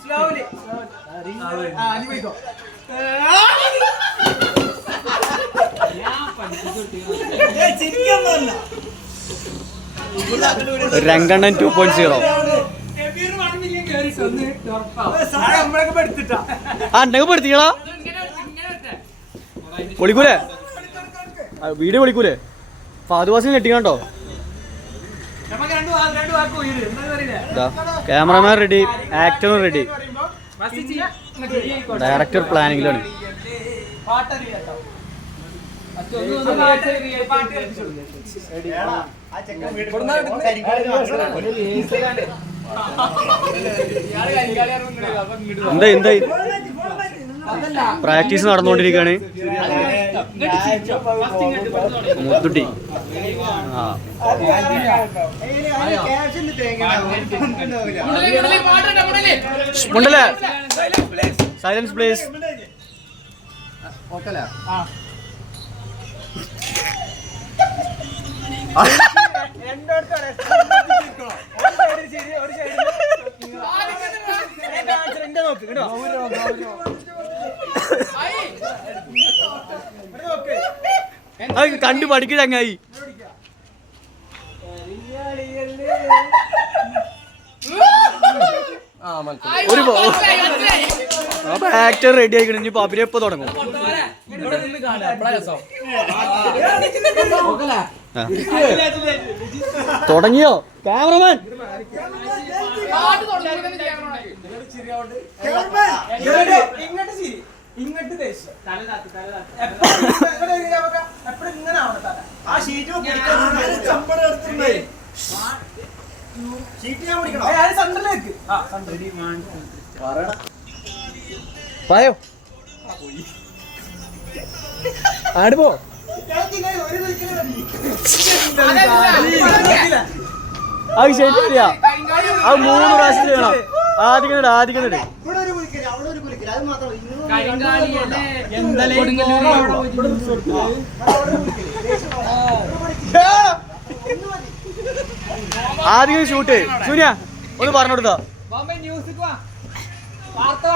Slowly Rangannan two point zero ആ ഉണ്ടെങ്കിൽ പെടുത്തിക്കടാ പൊളിക്കൂലേ? വീഡിയോ പൊളിക്കൂലേ? ഫാദുവാസിന് ക്യാമറമാൻ റെഡി ആക്ടറും റെഡി. ഡയറക്ടർ പ്ലാനിങ്ങിലാണ് എന്താ എന്താ? പ്രാക്ടീസ് നടന്നുകൊണ്ടിരിക്കുകയാണ്. മുത്തുട്ടി. ആ. മുണ്ടല്ലേ? സൈലൻസ് പ്ലേസ് അത് കണ്ടു പഠിക്കുക ചങ്ങായി. ഒരു ആക്ടർ റെഡി ആയിക്കണം. ഇനി എപ്പോ തുടങ്ങും. തുടങ്ങിയോ? ക്യാമറമാൻ. ഇങ്ങോട്ട് ചിരി ഇങ്ങോട്ട് ദേഷ്യം എപ്പോഴും ഇങ്ങനെ ആവണം ആ ഷീറ്റ് പായോ ആട് പോ അത് ശരിയാ അത് മൂന്ന് പ്രാവശ്യം ചെയ്യണം ആദ്യം കണ്ടിട്ട് ആദ്യം കണ്ടിട്ട് ആദ്യം ഷൂട്ട് സൂര്യ ഒന്ന് പറഞ്ഞു വാ വാർത്ത